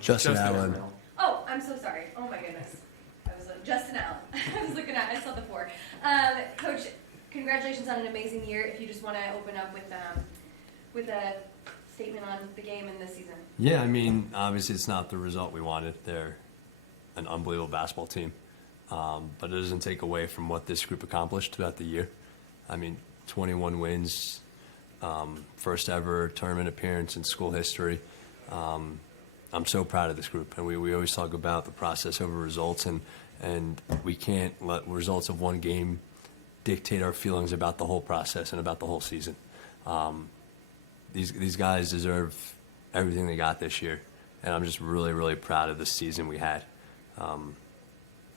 Justin Allen. Oh, I'm so sorry. Oh my goodness. I was Justin Allen. I was looking at. I saw the 4. Coach, congratulations on an amazing year. If you just want to open up with a statement on the game and this season. Yeah, I mean, obviously it's not the result we wanted. They're an unbelievable basketball team, but it doesn't take away from what this group accomplished throughout the year. I mean, 21 wins, first ever tournament appearance in school history. I'm so proud of this group, and we always talk about the process over results, and we can't let results of one game dictate our feelings about the whole process and about the whole season. These guys deserve everything they got this year, and I'm just really, really proud of the season we had.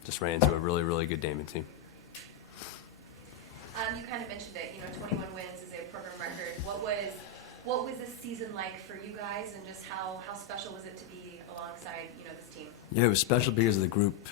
Just ran into a really, really good Damon team. You kind of mentioned it. 21 wins is a program record. What was this season like for you guys, and just how special was it to be alongside this team? Yeah, it was special because of the group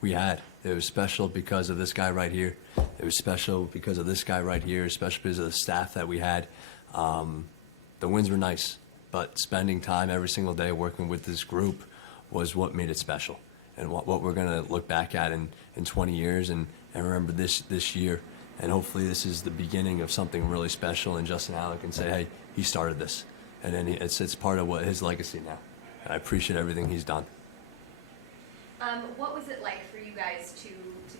we had. It was special because of this guy right here. It was special because of this guy right here, especially because of the staff that we had. The wins were nice, but spending time every single day working with this group was what made it special, and what we're going to look back at in 20 years and remember this year. And hopefully this is the beginning of something really special, and Justin Allen can say, hey, he started this. And then it's part of what his legacy now. And I appreciate everything he's done. What was it like for you guys to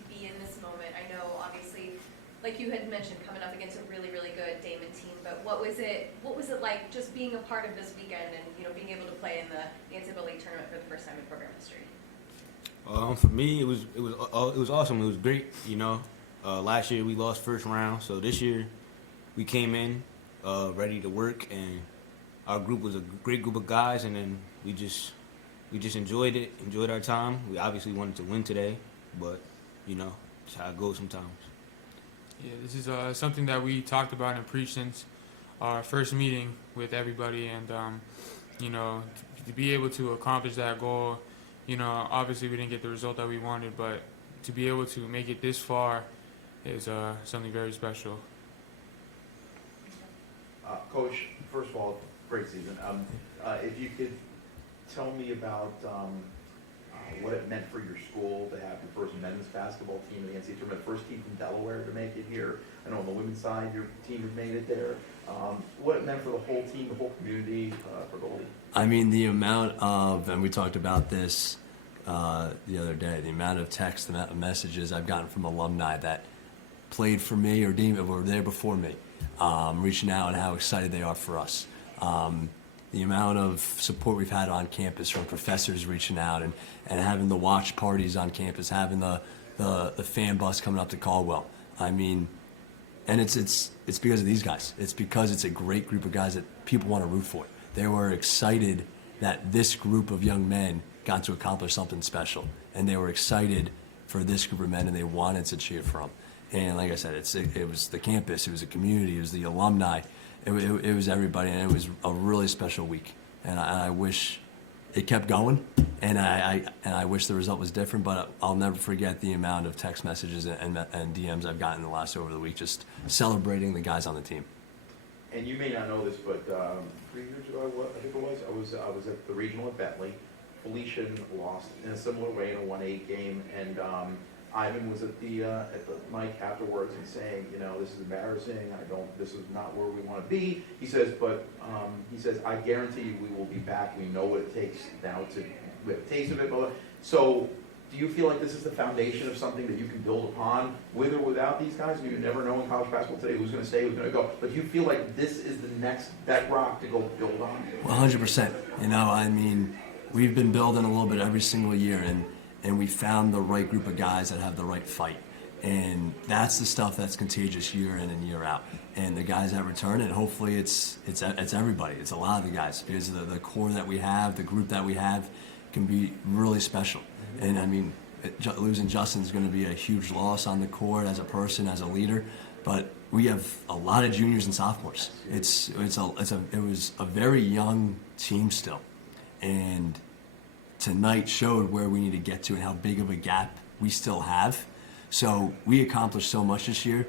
be in this moment? I know, obviously, like you had mentioned, coming up against a really, really good Damon team, but what was it like just being a part of this weekend and being able to play in the NCAA tournament for the first time in program history? For me, it was awesome. It was great. Last year we lost first round, so this year we came in ready to work, and our group was a great group of guys, and then we just enjoyed our time. We obviously wanted to win today, but it's how it goes sometimes. Yeah, this is something that we talked about and preached since our first meeting with everybody, and to be able to accomplish that goal, obviously we didn't get the result that we wanted, but to be able to make it this far is something very special. Coach, first of all, great season. If you could tell me about what it meant for your school to have your first men's basketball team in the NCAA tournament, first team from Delaware to make it here. I know on the women's side, your team has made it there. What it meant for the whole team, the whole community, for the league. I mean, the amount of, and we talked about this the other day, the amount of texts, the amount of messages I've gotten from alumni that played for me or were there before me, reaching out and how excited they are for us. The amount of support we've had on campus from professors reaching out and having the watch parties on campus, having the fan bus coming up to Caldwell. I mean, and it's because of these guys. It's because it's a great group of guys that people want to root for. They were excited that this group of young men got to accomplish something special, and they were excited for this group of men, and they wanted to cheer for them. And like I said, it was the campus, it was the community, it was the alumni, it was everybody, and it was a really special week. And I wish it kept going, and I wish the result was different, but I'll never forget the amount of text messages and DMs I've gotten over the week, just celebrating the guys on the team. And you may not know this, but 3 years ago, I think it was, I was at the regional at Bentley. Felician lost in a similar way in a 1-8 game, and Ivan was at the mic afterwards and saying, this is embarrassing. This is not where we want to be. He says, but he says, I guarantee you we will be back. We know what it takes now we have a taste of it. So, do you feel like this is the foundation of something that you can build upon, with or without these guys? You never know in college basketball today who's going to stay, who's going to go. But do you feel like this is the next bedrock to go build on? 100%. I mean, we've been building a little bit every single year, and we found the right group of guys that have the right fight. And that's the stuff that's contagious year in and year out. And the guys that return, and hopefully it's everybody. It's a lot of the guys, because the core that we have, the group that we have, can be really special. And I mean, losing Justin's going to be a huge loss on the court as a person, as a leader. But we have a lot of juniors and sophomores. It was a very young team still, and tonight showed where we need to get to and how big of a gap we still have. So we accomplished so much this year,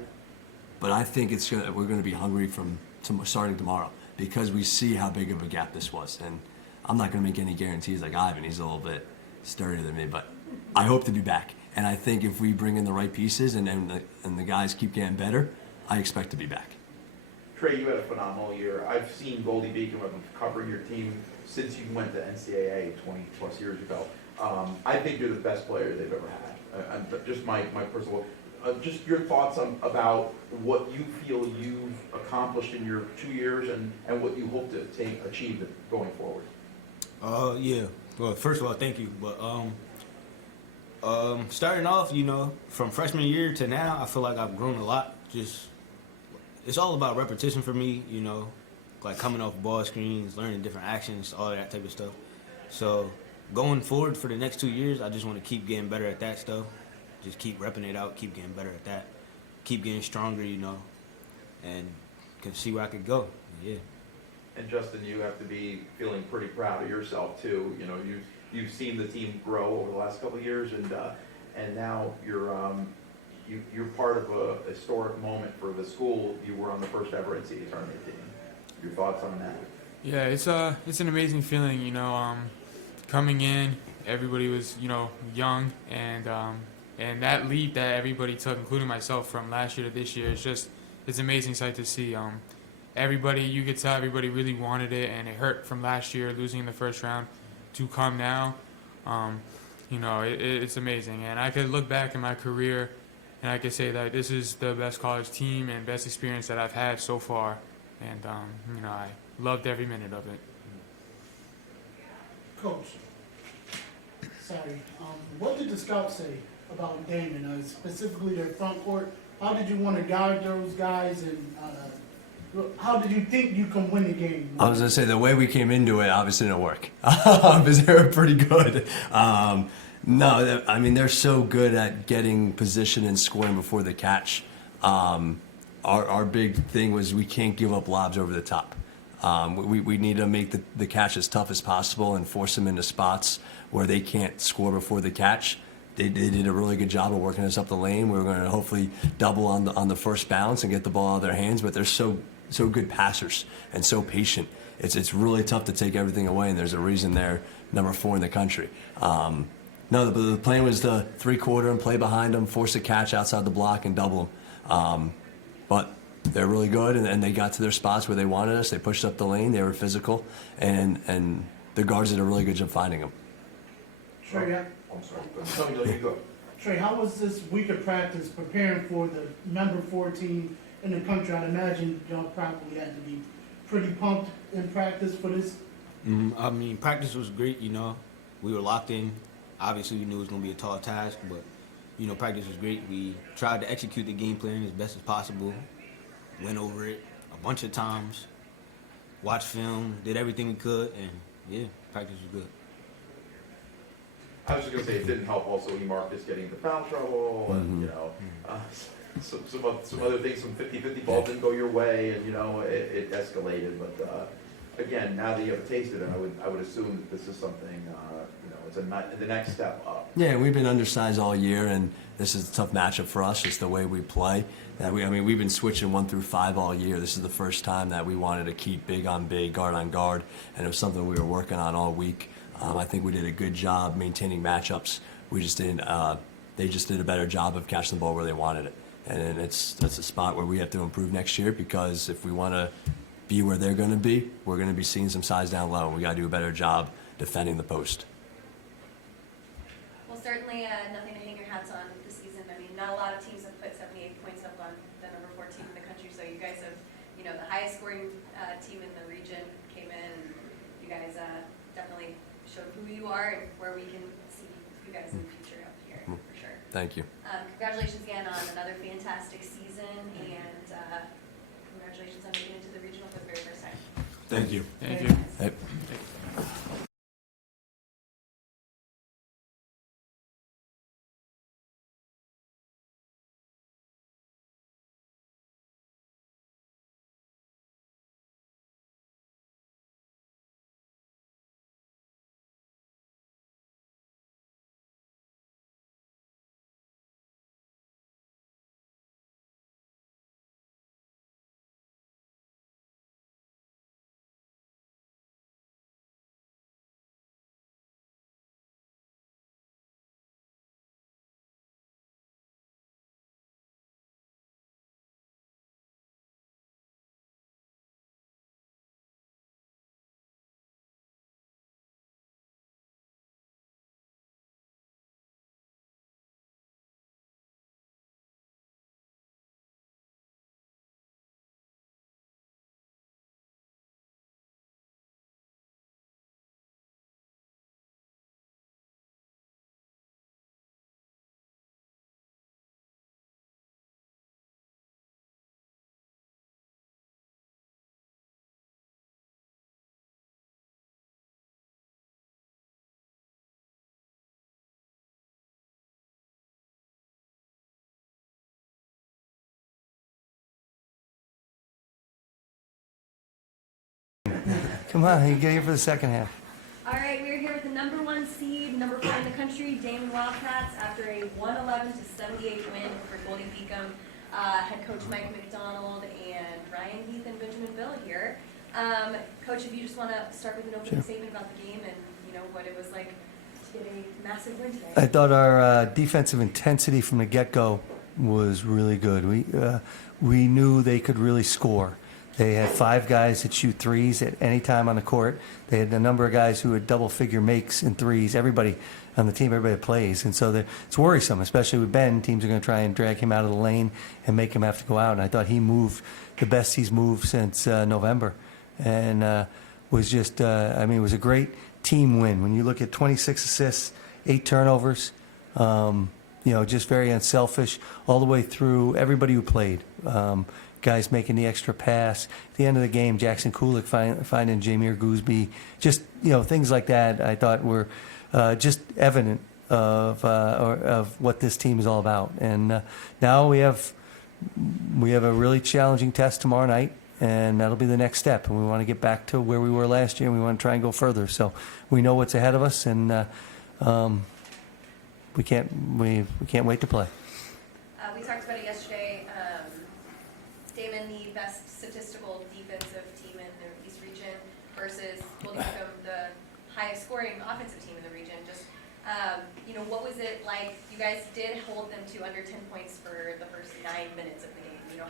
but I think we're going to be hungry from starting tomorrow, because we see how big of a gap this was. And I'm not going to make any guarantees like Ivan. He's a little bit sturdier than me, but I hope to be back. And I think if we bring in the right pieces and the guys keep getting better, I expect to be back. Trey, you had a phenomenal year. I've seen Goldie Beacon, I've been covering your team since you went to NCAA 20 plus years ago. I think you're the best player they've ever had. Just my personal, just your thoughts about what you feel you've accomplished in your 2 years and what you hope to achieve going forward. Yeah. Well, first of all, thank you. But starting off, you know, from freshman year to now, I feel like I've grown a lot. Just it's all about repetition for me, you know, like coming off ball screens, learning different actions, all that type of stuff. So going forward for the next 2 years, I just want to keep getting better at that stuff. Just keep repping it out, keep getting better at that, keep getting stronger, you know, and can see where I could go. Yeah. And Justin, you have to be feeling pretty proud of yourself too. You know, you've seen the team grow over the last couple of years, and now you're part of a historic moment for the school. You were on the first ever NCAA tournament team. Your thoughts on that? Yeah, it's an amazing feeling, you know. Coming in, everybody was, you know, young, and that leap that everybody took, including myself, from last year to this year, it's an amazing sight to see. You could tell everybody really wanted it, and it hurt from last year losing in the first round to come now. You know, it's amazing, and I could look back in my career, and I could say that this is the best college team and best experience that I've had so far, and you know, I loved every minute of it. Coach, sorry, what did the scouts say about Damon, specifically their front court? How did you want to guide those guys, and how did you think you can win the game? I was going to say, the way we came into it obviously didn't work because they were pretty good. No, I mean, they're so good at getting position and scoring before the catch. Our big thing was we can't give up lobs over the top. We need to make the catch as tough as possible and force them into spots where they can't score before the catch. They did a really good job of working us up the lane. We were going to hopefully double on the first bounce and get the ball out of their hands, but they're so good passers and so patient. It's really tough to take everything away, and there's a reason they're number 4 in the country. No, the plan was to three-quarter and play behind them, force a catch outside the block, and double them. But they're really good, and they got to their spots where they wanted us. They pushed up the lane. They were physical, and the guards did a really good job finding them. Trey, I'm sorry. No, you go. Trey, how was this week of practice preparing for the number 4 team in the country? I'd imagine y'all probably had to be pretty pumped in practice for this. I mean, practice was great, you know. We were locked in. Obviously, we knew it was going to be a tall task, but, you know, practice was great. We tried to execute the game plan as best as possible, went over it a bunch of times, watched film, did everything we could, and, yeah, practice was good. I was just going to say it didn't help also Marcus getting into foul trouble and, you know, some other things, some 50-50 ball didn't go your way, and, you know, it escalated. But, again, now that you have a taste of it, I would assume that this is something, you know, it's the next step up. Yeah, we've been undersized all year, and this is a tough matchup for us, just the way we play. We've been switching 1 through 5 all year. This is the first time that we wanted to keep big on big, guard on guard, and it was something we were working on all week. I think we did a good job maintaining matchups. We just didn't. They just did a better job of catching the ball where they wanted it, and that's a spot where we have to improve next year, because if we want to be where they're going to be, we're going to be seeing some size down low, and we got to do a better job defending the post. Well, certainly nothing to hang your hats on this season. I mean, not a lot of teams have put 78 points up on the number 4 team in the country, so you guys have, you know, the highest scoring team in the region came in. You guys definitely showed who you are and where we can see you guys in the future up here, for sure. Thank you. Congratulations again on another fantastic season, and congratulations on making it to the regional for the very first time. Thank you. Thank you. Hey. Come on, you get here for the second half. All right, we're here with the number 1 seed, number 4 in the country, Damon Wildcats, after a 111-78 win over Goldie Beacom. Head coach Mike McDonald and Ryan Heath and Benjamin Bill here. Coach, if you just want to start with an opening statement about the game and what it was like to get a massive win today. I thought our defensive intensity from the get-go was really good. We knew they could really score. They had 5 guys that shoot threes at any time on the court. They had a number of guys who had double-figure makes and threes. Everybody on the team, everybody that plays. And so it's worrisome, especially with Ben. Teams are going to try and drag him out of the lane and make him have to go out. And I thought he moved the best he's moved since November. And was just, it was a great team win. When you look at 26 assists, 8 turnovers, just very unselfish all the way through everybody who played. Guys making the extra pass. At the end of the game, Jackson Kulik finding Jameer Gooseby. Just, things like that I thought were just evident of what this team is all about. And now we have a really challenging test tomorrow night, and that'll be the next step. And we want to get back to where we were last year, and we want to try and go further. So we know what's ahead of us, and we can't wait to play. We talked about it yesterday. Damon, the best statistical defensive team in the East region versus Goldie Beacom, the highest scoring offensive team in the region. Just, what was it like? You guys did hold them to under 10 points for the first 9 minutes of the game.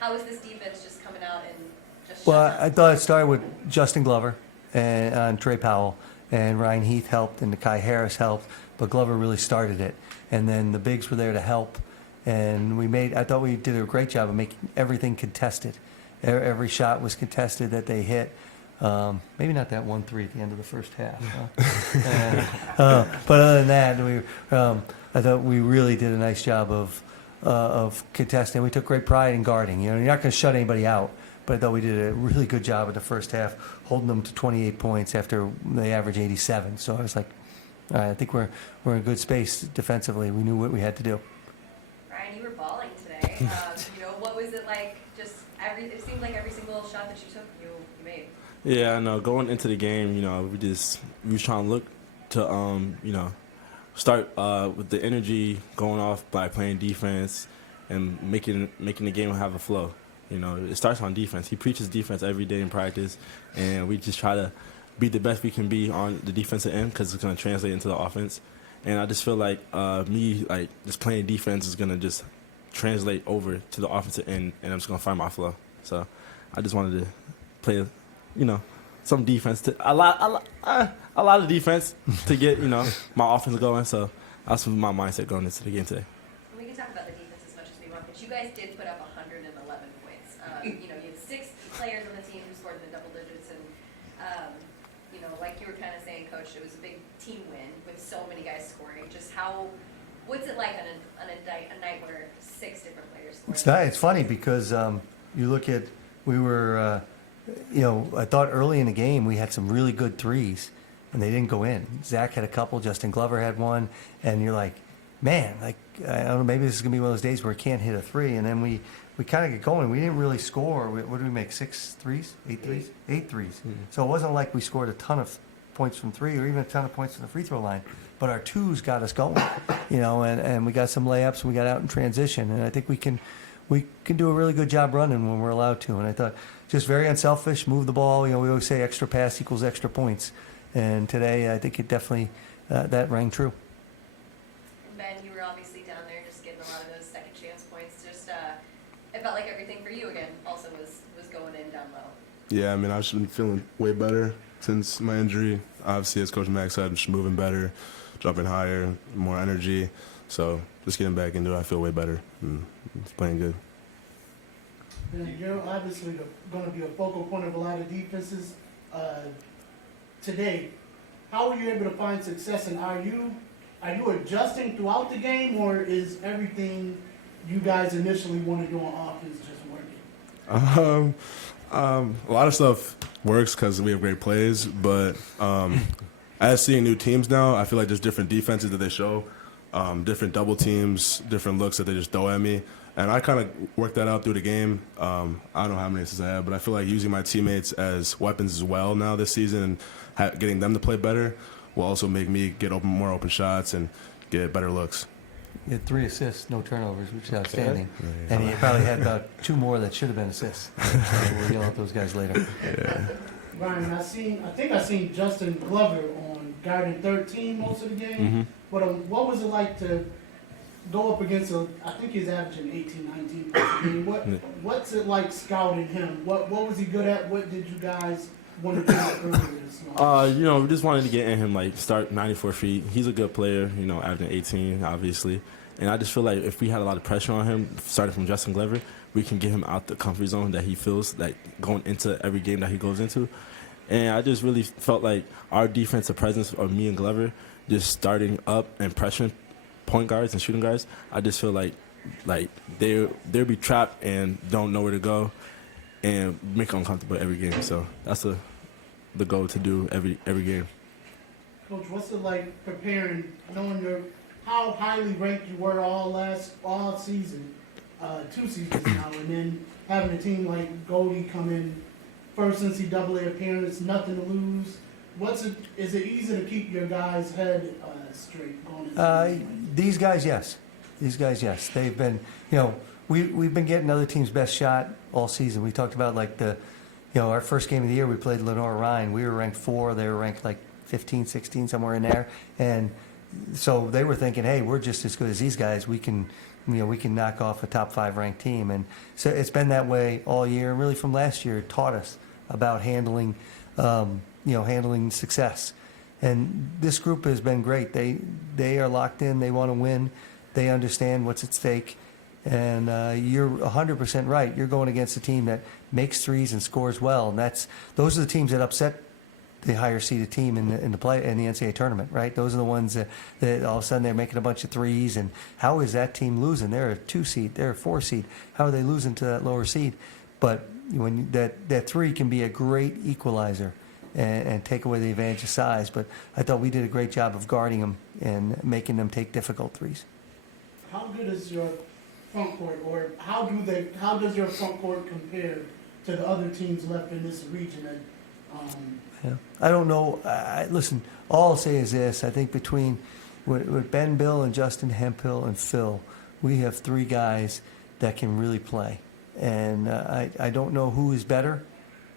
How is this defense just coming out and just Well, shut I down? thought it started with Justin Glover and Trey Powell, and Ryan Heath helped, and Nakai Harris helped, but Glover really started it. And then the bigs were there to help, and I thought we did a great job of making everything contested. Every shot was contested that they hit. Maybe not that 1-3 at the end of the first half. But other than that, I thought we really did a nice job of contesting. We took great pride in guarding. You're not going to shut anybody out, but I thought we did a really good job in the first half, holding them to 28 points after they averaged 87. So I was like, all right, I think we're in a good space defensively. We knew what we had to do. Ryan, you were balling today. What was it like? Just it seemed like every single shot that you took, you made. Yeah, I know. Going into the game, we was trying to look to, start with the energy going off by playing defense and making the game have a flow. It starts on defense. He preaches defense every day in practice, and we just try to be the best we can be on the defensive end because it's going to translate into the offense. And I just feel like just playing defense is going to just translate over to the offensive end, and I'm just going to find my flow. So I just wanted to play, some defense, a lot of defense to get, my offense going. So that's my mindset going into the game today. We can talk about the defense as much as we want, but you guys did put up 111 points. You had 6 players on the team who scored in the double digits, and like you were kind of saying, Coach, it was a big team win with so many guys scoring. Just what's it like on a night where 6 different players scored? It's funny because you look at we were. I thought early in the game we had some really good threes, and they didn't go in. Zach had a couple, Justin Glover had one, and you're like, man, I don't know, maybe this is going to be one of those days where we can't hit a 3, and then we kind of get going. We didn't really score. What did we make, 6 threes? 8 threes? 8 threes. Mm-hmm. So it wasn't like we scored a ton of points from 3 or even a ton of points from the free throw line, but our 2s got us going, and we got some layups, and we got out in transition, and I think we can do a really good job running when we're allowed to. And I thought just very unselfish, move the ball. We always say extra pass equals extra points. And today I think it definitely, that rang true. And Ben, you were obviously down there just getting a lot of those second chance points. Just it felt like everything for you again also was going in down low. Yeah, I've just been feeling way better since my injury. Obviously, as Coach Max said, I'm just moving better, jumping higher, more energy. So just getting back into it, I feel way better. And it's playing good. And you're obviously going to be a focal point of a lot of defenses today. How were you able to find success, and are you adjusting throughout the game, or is everything you guys initially want to do on offense just working? A lot of stuff works because we have great plays, but as seeing new teams now, I feel like there's different defenses that they show. different double teams, different looks that they just throw at me. And I kind of worked that out through the game. I don't know how many assists I have, but I feel like using my teammates as weapons as well now this season and getting them to play better will also make me get more open shots and get better looks. You had 3 assists, no turnovers, which is outstanding. And you probably had about 2 more that should have been assists. So we'll yell at those guys later. Ryan, I think I seen Justin Glover on guarding 13 most of the game. But what was it like to go up against I think he's averaging 18, 19 points a game. What's it like scouting him? What was he good at? What did you guys want to do earlier this month? You know, we just wanted to get in him, like, start 94 feet. He's a good player, you know, averaging 18, obviously. And I just feel like if we had a lot of pressure on him, starting from Justin Glover, we can get him out the comfort zone that he feels like going into every game that he goes into. And I just really felt like our defensive presence, or me and Glover, just starting up and pressuring point guards and shooting guards, I just feel like they'll be trapped and don't know where to go and make them uncomfortable every game. So that's the goal to do every game. Coach, what's it like preparing, knowing how highly ranked you were all season, 2 seasons now, and then having a team like Goldie come in first NCAA appearance, nothing to lose. Is it easy to keep your guys' head straight going into These guys, yes. They've been, we've been getting other teams' best shot all season. We talked about our first game of the year, we played Lenore Ryan. We were ranked 4. They were ranked like 15, 16, somewhere in there. And so they were thinking, hey, we're just as good as these guys. We can knock off a top 5 ranked team. And so it's been that way all year. And really from last year, it taught us about handling success. And this group has been great. They are locked in. They want to win. They understand what's at stake. And you're 100% right. You're going against a team that makes threes and scores well. And those are the teams that upset the higher seeded team in the NCAA tournament, right? Those are the ones that all of a sudden they're making a bunch of threes. And how is that team losing? They're a 2 seed. They're a 4 seed. How are they losing to that lower seed? But when that 3 can be a great equalizer and take away the advantage of size. But I thought we did a great job of guarding them and making them take difficult threes. How good is your front court, or how does your front court compare to the other teams left in this region? Yeah. I don't know. Listen, all I'll say is this. I think between with Ben, Bill, and Justin Hemphill and Phil, we have 3 guys that can really play. And I don't know who is better,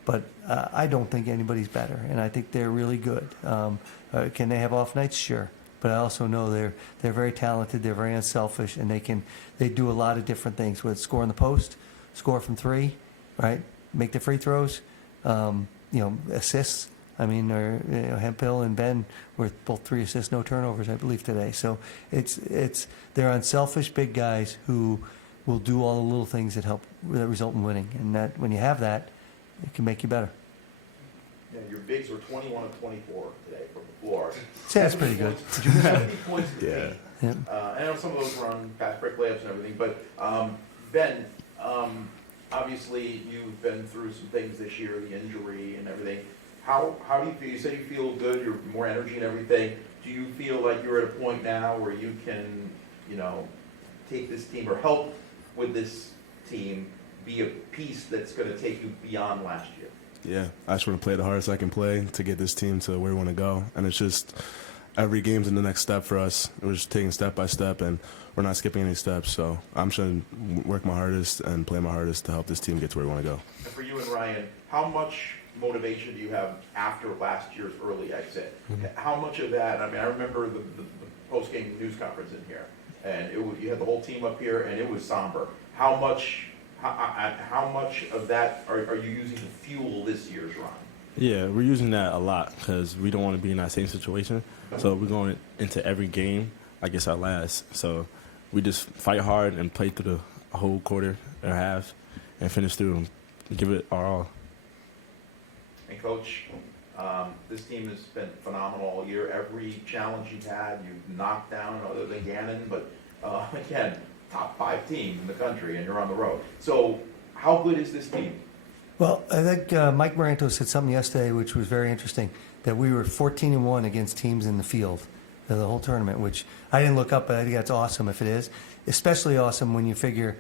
but I don't think anybody's better. And I think they're really good. Can they have off nights? Sure. But I also know they're very talented. They're very unselfish, and they do a lot of different things. With score in the post, score from 3, right? Make the free throws, assists. I mean, Hemphill and Ben were both 3 assists, no turnovers, I believe, today. So they're unselfish big guys who will do all the little things that result in winning. And that when you have that, it can make you better. Yeah, your bigs were 21 of 24 today from the floor. So that's pretty good. 70 points to Yeah. paint. I know some of those were on fast break layups and everything, but Ben, obviously you've been through some things this year, the injury and everything. How do you feel? You said you feel good, you're more energy and everything. Do you feel like you're at a point now where you can, take this team or help with this team be a piece that's going to take you beyond last year? Yeah, I just want to play the hardest I can play to get this team to where we want to go. And it's just every game's in the next step for us. We're just taking step by step, and we're not skipping any steps. So I'm just going to work my hardest and play my hardest to help this team get to where we want to go. And for you and Ryan, how much motivation do you have after last year's early exit? How much of that, I remember the post-game news conference in here, and you had the whole team up here, and it was somber. How much of that are you using to fuel this year's run? Yeah, we're using that a lot because we don't want to be in that same situation. So we're going into every game like it's our last. So we just fight hard and play through the whole quarter or half and finish through and give it our all. And Coach, this team has been phenomenal all year. Every challenge you've had, you've knocked down other than Gannon, but again, top 5 team in the country, and you're on the road. So how good is this team? Well, I think Mike Maranto said something yesterday which was very interesting, that we were 14-1 against teams in the field. the whole tournament, which I didn't look up, but I think that's awesome if it is. Especially awesome when you figure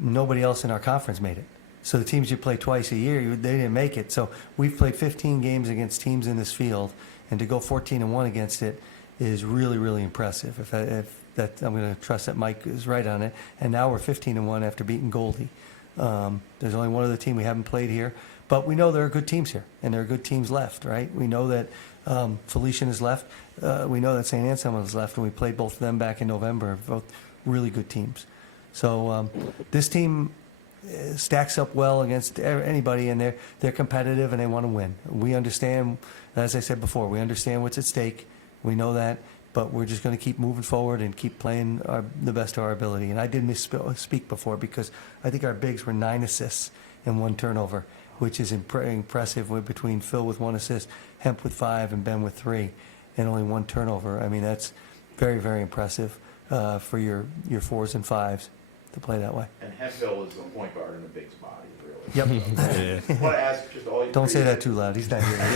nobody else in our conference made it. So the teams you play twice a year, they didn't make it. So we've played 15 games against teams in this field, and to go 14-1 against it is really, really impressive. If that, I'm going to trust that Mike is right on it. And now we're 15-1 after beating Goldie. There's only one other team we haven't played here, but we know there are good teams here, and there are good teams left, right? We know that Felician is left. We know that St. Anselm is left, and we played both of them back in November. Both really good teams. So this team stacks up well against anybody, and they're competitive and they want to win. We understand, as I said before, we understand what's at stake. We know that, but we're just going to keep moving forward and keep playing the best of our ability. And I did misspeak before because I think our bigs were 9 assists and 1 turnover, which is impressive. We're between Phil with 1 assist, Hemp with 5, and Ben with 3, and only 1 turnover. I mean, that's very, very impressive for your 4s and 5s to play that way. And Hemphill is a point guard in the big's body, really. Yep. I want to ask just all you. Don't say that too loud. He's not here. I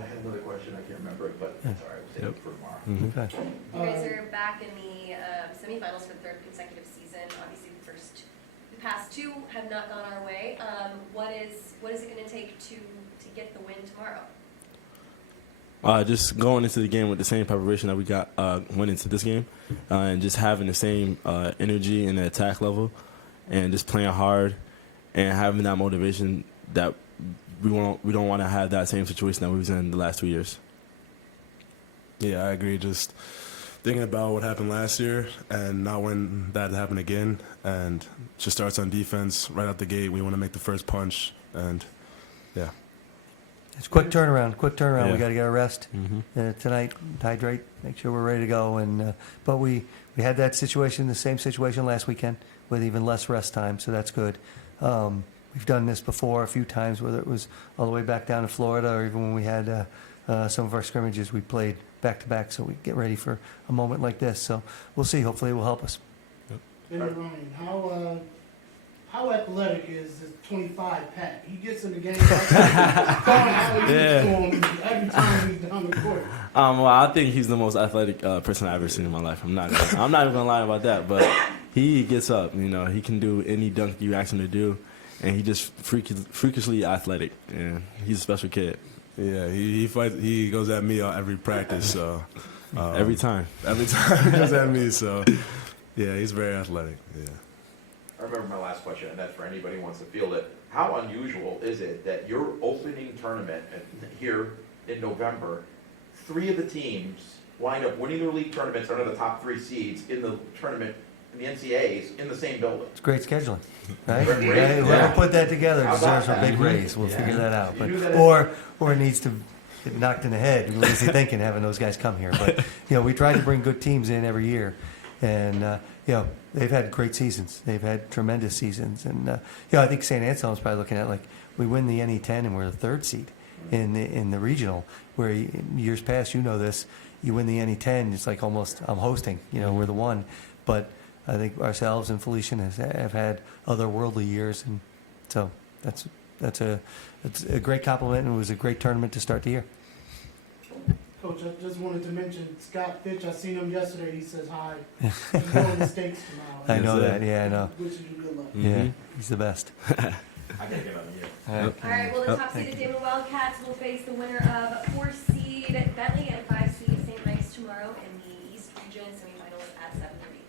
had another question. I can't remember it, but it's all right. We'll save it for tomorrow. Okay. You guys are back in the semifinals for the 3rd consecutive season. Obviously, the past 2 have not gone our way. What is it going to take to get the win tomorrow? Just going into the game with the same preparation that we got went into this game, and just having the same energy and the attack level, and just playing hard, and having that motivation that we don't want to have that same situation that we was in the last 2 years. Yeah, I agree. Just thinking about what happened last year and not wanting that to happen again, and just starts on defense right out the gate. We want to make the first punch, and yeah. It's quick turnaround. Yeah. We got to get our rest Mm-hmm. tonight. Hydrate. Make sure we're ready to go. And but we had that situation, the same situation last weekend, with even less rest time. So that's good. We've done this before a few times, whether it was all the way back down to Florida, or even when we had some of our scrimmages, we played back to back, so we get ready for a moment like this. So we'll see. Hopefully, it will help us. Hey, Ryan, how athletic is this 25 Pat? He gets in the game. Every time he's down the court. Well, I think he's the most athletic person I've ever seen in my life. I'm not even gonna lie about that, but he gets up. You know, he can do any dunk you ask him to do, and he just freakishly athletic. And he's a special kid. Yeah, he fights. He goes at me every practice. So Every time he goes at me. So yeah, he's very athletic. Yeah. I remember my last question, and that's for anybody who wants to field it. How unusual is it that your opening tournament here in November, 3 of the teams wind up winning their league tournaments under the top 3 seeds in the tournament in the NCAAs in the same building? It's great scheduling, right? Great. Whoever Yeah. put that together How about deserves a that? big raise. We'll Yeah. figure that out. You But do that- or it needs to get knocked in the head. Lazy thinking having those guys come here. But we try to bring good teams in every year, and they've had great seasons. They've had tremendous seasons, and I think St. Anselm's probably looking at like we win the NE10 and we're the 3rd seed in the regional. Where in years past, this, you win the NE10, it's like almost I'm hosting. We're the 1, but I think ourselves and Felician have had otherworldly years, and so it's a great compliment, and it was a great tournament to start the year. Coach, I just wanted to mention Scott Fitch. I seen him yesterday. He says hi. He's going to States tomorrow. I know that. Yeah, I know. Wishing you good luck. Yeah, he's the best. I gotta get out of here. All right. All right, well, the top seeded Damon Wildcats will face the winner of 4 seed Bentley and 5 seed St. Mike's tomorrow in